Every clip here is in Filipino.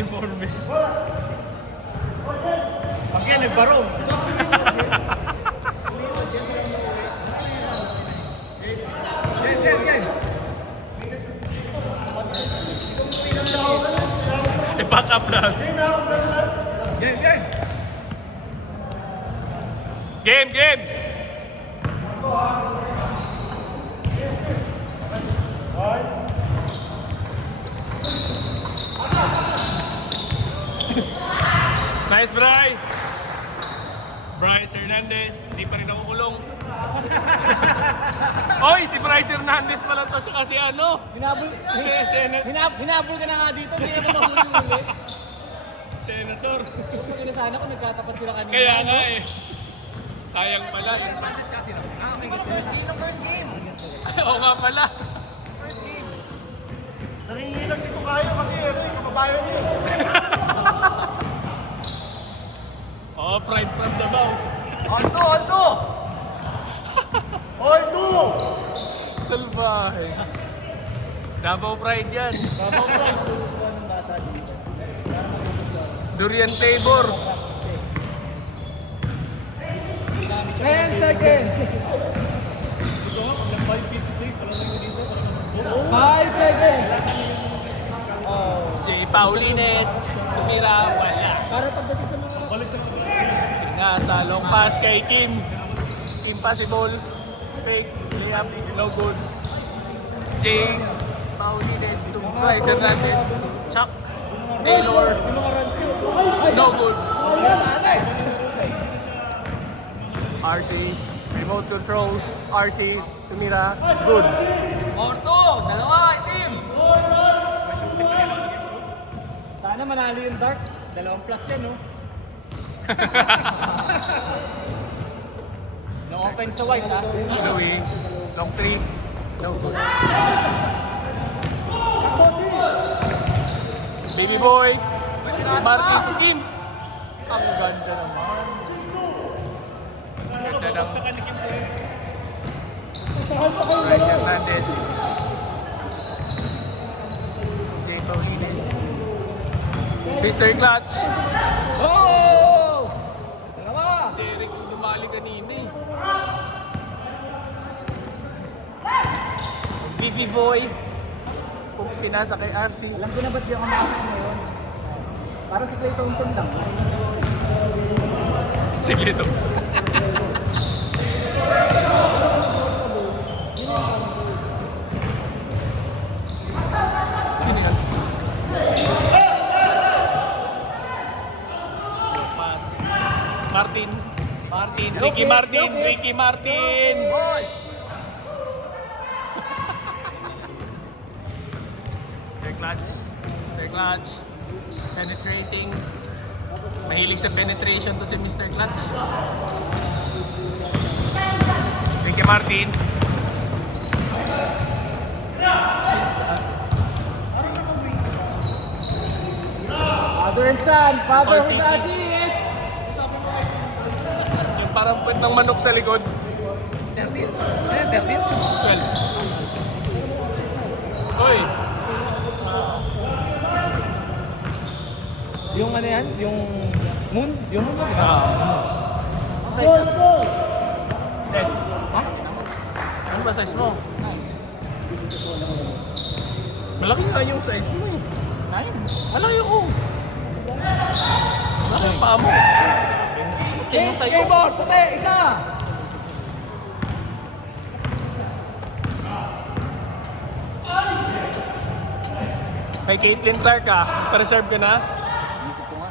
uniforme. Pag yan, nagbarong. I-back up lang. Game! Nice, Bry! Bryce Hernandez, di pa rin ako kulong. Oy, si Bryce Hernandez pala to, tsaka si ano? Hinabol ka na nga dito, hindi na mahuli-huli. Senator. Kung sana kung nagkatapat sila kanina. Kaya nga eh. Sayang pala. Di ba na first game? Oo nga pala. First game. Nangingilag si Tukayo kasi kababayan niya. Oh, pride from Davao. Aldo! Hoy, tu! Salbahe. Davao pride yan. Tama ko lang, magugustuhan ng bata dito. Para magugustuhan. Durian flavor. 10 seconds! 5 seconds! Si Paulines, tumira, wala. Para pagdating sa mga... Nga sa long pass kay Kim. Impossible. Fake. Layup. No good. Jay Paulines to Bryce Hernandez. Chuck. Taylor. Yung mga runs yun. No good. RC. Remote control. RC. Tumira. Good. Orto! Dalawa, team! Sana manalo yung Dark. 2 plus yan, no? No offense sa white, ha? Louis. Long 3. No good. Baby boy. Martin to Kim. Ang ganda naman. Ganda ng Bryce Hernandez. Jay Paulines. Mr. Clutch. Oh! Dalawa! Si Eric yung dumali kanina eh. Vivi Boy. Kung pinasa kay RC. Alam ko na ba't yung umakit ngayon? Para si Clay Thompson lang. Sige ito. Sino yan? Pass. Martin. Ricky Martin. Mr. Clutch. Penetrating. Mahilig sa penetration to si Mr. Clutch. Ricky Martin. Father and son, father All who city. assist! Yung parang puwet ng manok sa likod. 13? 12. Hoy! Yung ano yan? Yung moon? Yung moon ba? Size Goal, na. goal! 10. Ha? Ano ba size mo? Malaki nga yung size mo eh. 9? Malaki yung oh. Malaki yung paa mo. Skateboard! Puti! Isa! Kay Caitlin Clark pa-reserve ka na? Isip ko nga.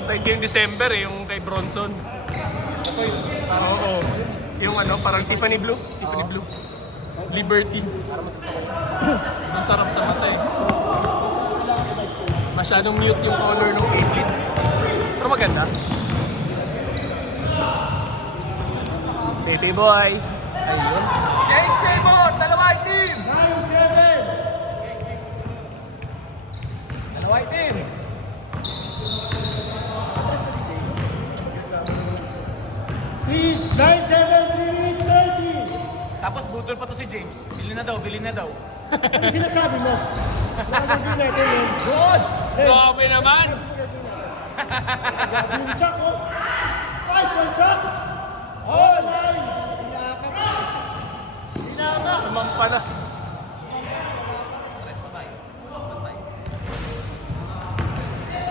Antay ko yung December eh, yung kay Bronson. Ito yung Oo. Yung ano, parang Tiffany Blue. Liberty. para masasakay. Mas masarap sa mata eh. Masyadong mute yung color ng Caitlin. Pero maganda. Baby boy. Ayun. Change skateboard! Dalawa team! 9-7! Dalawa team! 3 minutes 30! Tapos butol pa to si James. Bilhin na daw. Ano sinasabi mo? Good! Grabe naman. Yung check, oh. Nice one, check. Oh, nine. Hinaka. Sumampa na.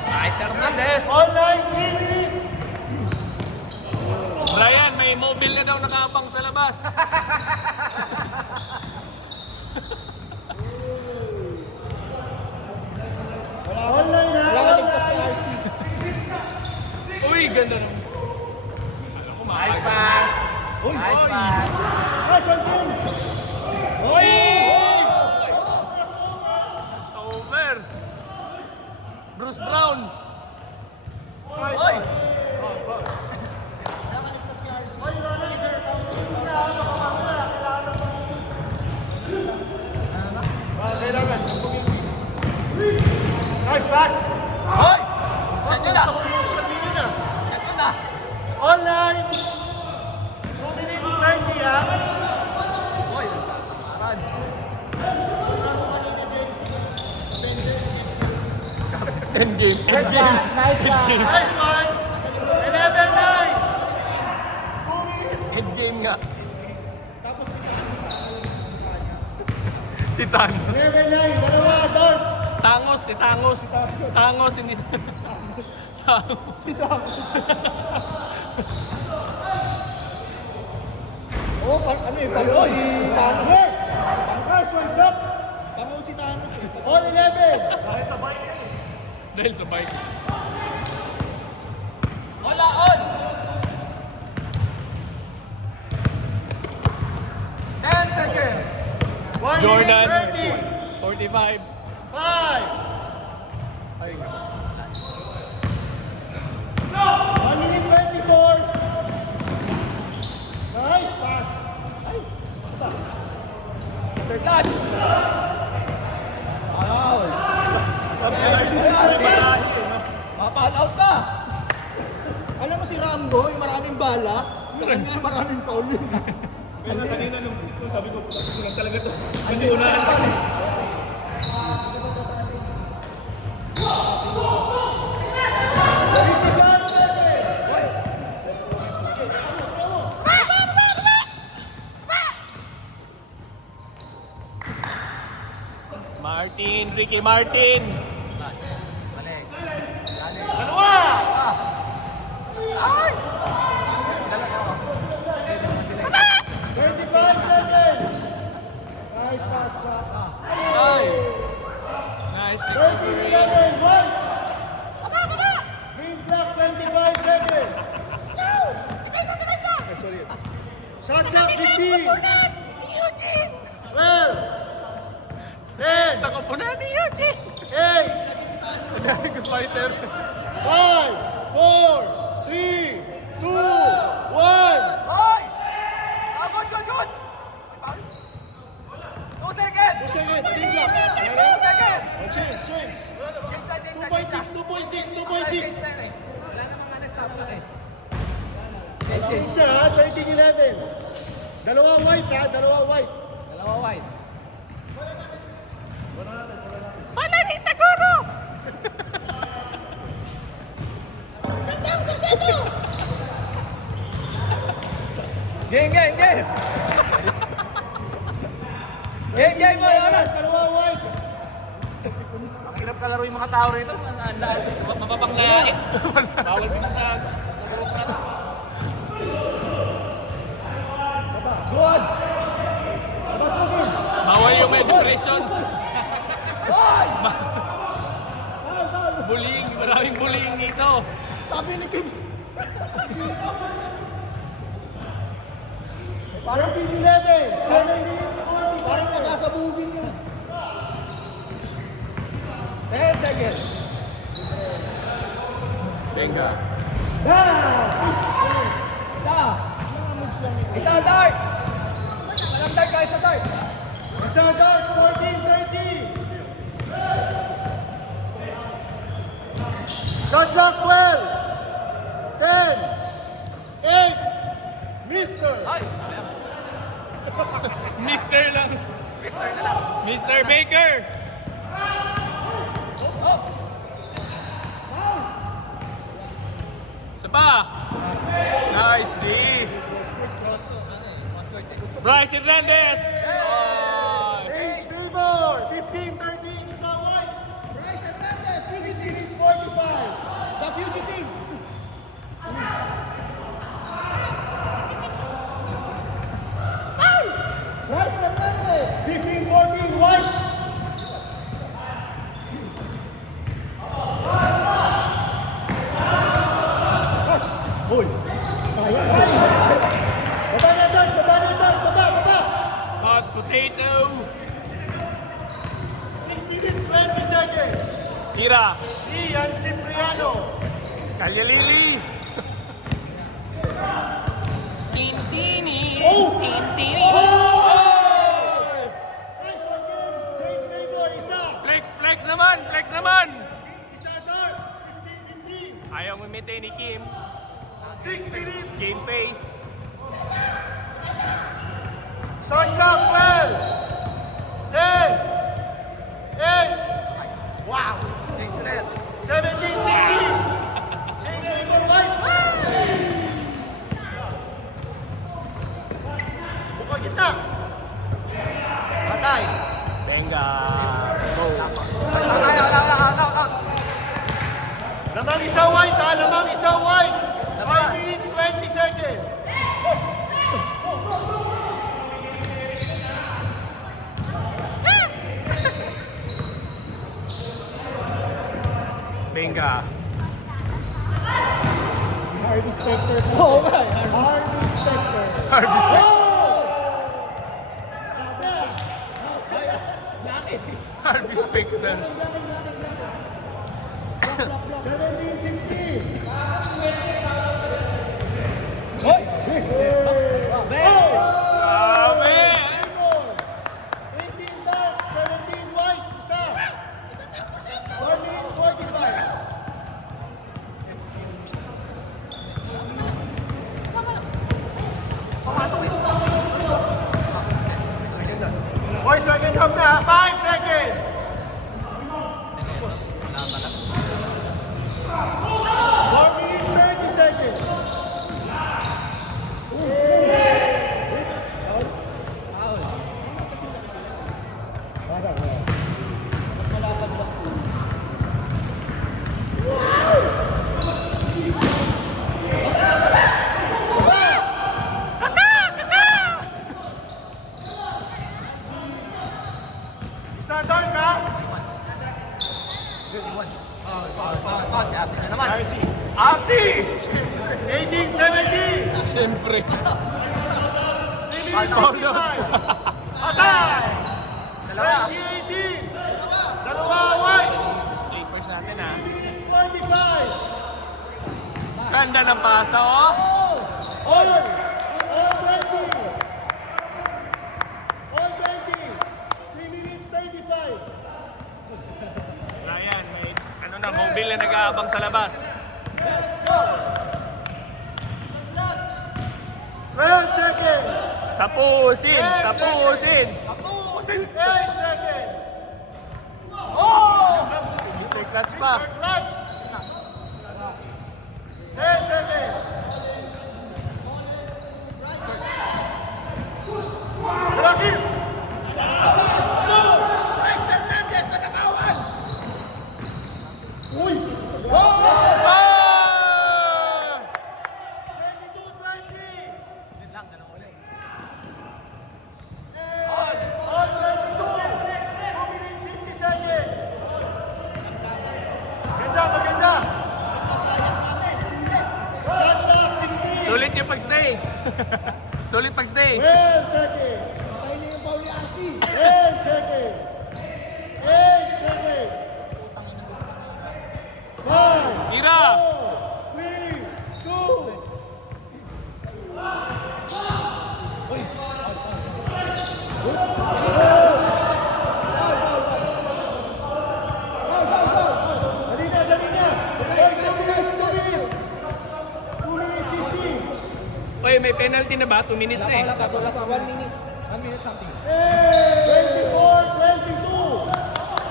Nice, Hernandez! All nine, 3 minutes. Brian, may mobile na daw nakabang sa labas. All nine, ha? Wala ka ligtas kay RC. Uy, ganda naman. Alam ko, Nice pass! Nice pass! Nice one, Tim. Uy! It's over. Bruce Brown. Oy! Nakaligtas kay RC. Kailangan. Nice pass. Oy! Shot nyo na! Shot nyo na. Shot nyo na! All nine. 2 minutes, 90, ha? Oy! Nagkakaran! Endgame. Nice one. 11-9. 2 minutes. Endgame nga. Tapos Si Thanos. 11-9. Dalawa, Dart. Tangos, si Tangos. Tangos, hindi. Tangos. Si Thanos. Oh, ano eh, pango si Thanos. Nice one, Chuck. Pango si Thanos. All 11. Dahil sa bike. Wala on! 10 seconds! 1 Jordan. minute 45. 30. 5. 1 minute 24. Nice pass. Third catch! Mapal out ka! Alam mo si Rambo, yung maraming bala, sa kanya maraming foul yun. Kanina nung sabi ko, lang talaga to. Kasi unahan pa. Martin, Ricky Martin. Manig. Manig. Dalawa! Ay! 35 seconds! Nice pass, Chuck. Ay! Nice. 30-11, 1! Green clock, 25 seconds! Sorry. Shot clock, 15! 12! 10! Sa koponan ni Eugene. 8! Dahil ko fighter. 5! 4! 3! 2! 1! Ay! Ah, good, good, good! Ay, foul? 2 seconds! 2 seconds, green clock! 2 seconds! Change, change! 2.6, 2.6, 2.6! Wala namang manag-stop na eh. Change siya ha, 13-11. Dalawa white ha, dalawa white. Dalawa wide. Wala ni Tagoro. Game, game, game! Game, game mo, ano? Dalawa white. Ang hirap kalaro yung mga tao rito. Mapapanglayain. Bawal din sa group na to. Good! Labas mo game. Bawal yung may depression. Good! Bullying, maraming bullying dito. Sabi ni Kim. Parang 11, 7 minutes, 40. Parang pasasabugin niya. 10 seconds! Venga. Isa! Isa dart! Walang dart ka, isa dart! Isa dart, 14-30. Shot clock, 12. 10. 8. Mister. Ay! Mister lang. Mister na lang! Mr. Baker. Bryce Hernandez! Oh. Change table! 15-13, isa white! Bryce Hernandez, 6 minutes 45! The fugitive! Bryce Hernandez, 15-14, white! Hoy! Kaya! Baba na doon! Baba na doon! Baba! Hot potato! 6 minutes 20 seconds! Tira! Ian Cipriano! Kalyalili! Tintini! Oh! Tintini! Nice one, game! Change favor, isa! Flex naman! Flex naman! Isa dark! 16-15! Ayaw umite ni Kim. 6 minutes! Game face. Sanda 12! 10! 8! Wow! 17-16! Change favor, white! Buka gitna! Patay! Venga! Go! Lamang isa white ha! Lamang isa white! 5 minutes 20 seconds! Venga! Harvey Specter. Oo nga, Harvey Specter. Harvey Specter. Harvey Specter. 17-16. Hoy! Grabe! 18 dark, 17 white, isa. 4 minutes 45. Boy, second half na, 5 seconds. 4 minutes 30 seconds. Isa dark ha? RC. RC! 18-17! Siyempre. 3 minutes 55! Patay! 2018! Dalawa white! Slippers natin ha. 3 minutes 45! Ganda ng pasa oh. All 20! All 20! 3 minutes 35! Ryan, may ano na, mobile na nag-aabang sa labas. 12 seconds! Tapusin! Tapusin! 8 seconds! Mr. Clutch pa. Mr. Clutch! 10 seconds! Rakim! Uy! Ah! 22-20! All 22! 2 minutes 50 seconds! Maganda, maganda! Shot clock, 16! Sulit yung pag-stay. Sulit pag-stay. 12 seconds! Tayo niyo yung Pauli Asi! 10 seconds! 8 seconds! 5! Tira! 3! 2! Dali na, dali na! 2 minutes, 2 minutes! 2 minutes 15! Oy, may penalty na ba? 2 minutes na eh. 1 minute. 1 minute something. 24, 22!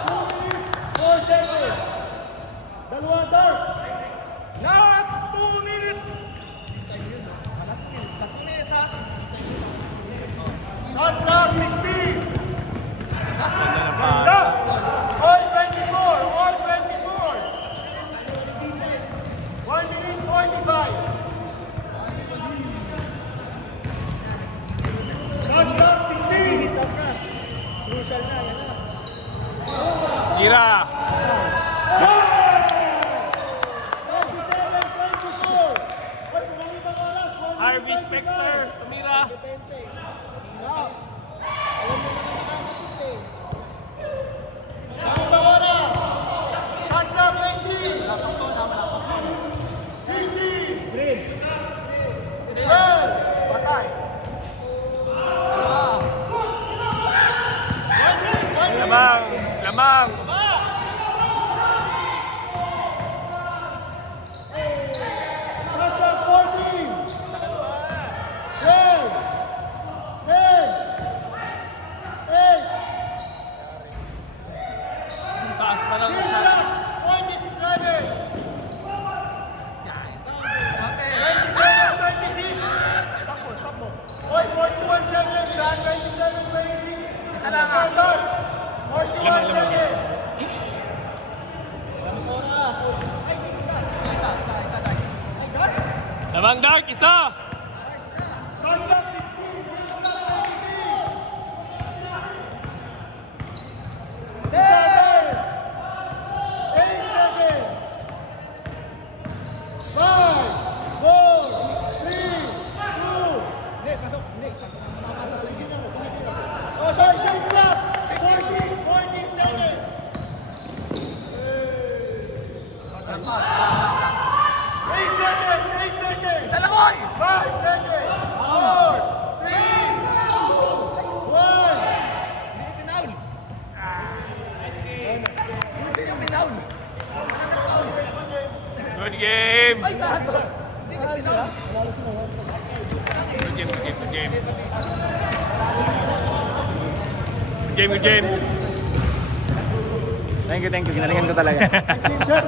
2 minutes, 4 seconds! Dalawa dark! Last 2 minutes! Last 2 minutes ha? Mira. 27-24. Hoy, kulang ibang oras. Harvey Specter. Tumira. Depense. Alam mo naman nakakashoot eh. Ang ibang oras. Shot clock 18. 15. Green. Patay. Lamang. Lamang. Shot clock 14. 12. 10. 8. Taas pa lang Green siya. clock 47. 27-26. Stop mo. Hoy, 41 seconds. 27-26. Center. 41 seconds. Lamang Dark. Isa. Shot clock 16. 7. 8 seconds. 5, 4, 3, 2. Hindi, pasok. Hindi, pasok. Oh, sorry, game clock. 14 seconds. 8 seconds. 8 seconds. Isa lang, oy! 5 seconds. 4, 3, 2, 1. Hindi ka pinaul. Hindi ka pinaul. Good game. Ay, gago. Hindi ka pinaul. Good game. Good game. Good game. Good game. Good game. Thank you. Ginalingan ko talaga. Nice game, sir.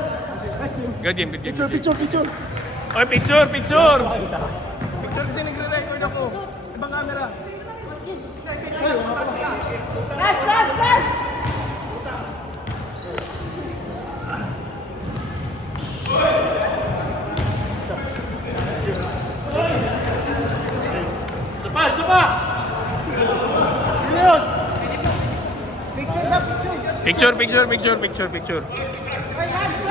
Nice game. Good game. Good game. Picture. Oy, picture. Picture. Picture kasi nagre-record ako. Ibang camera. Isa pa. Ano yun? Picture. Ay, Lance.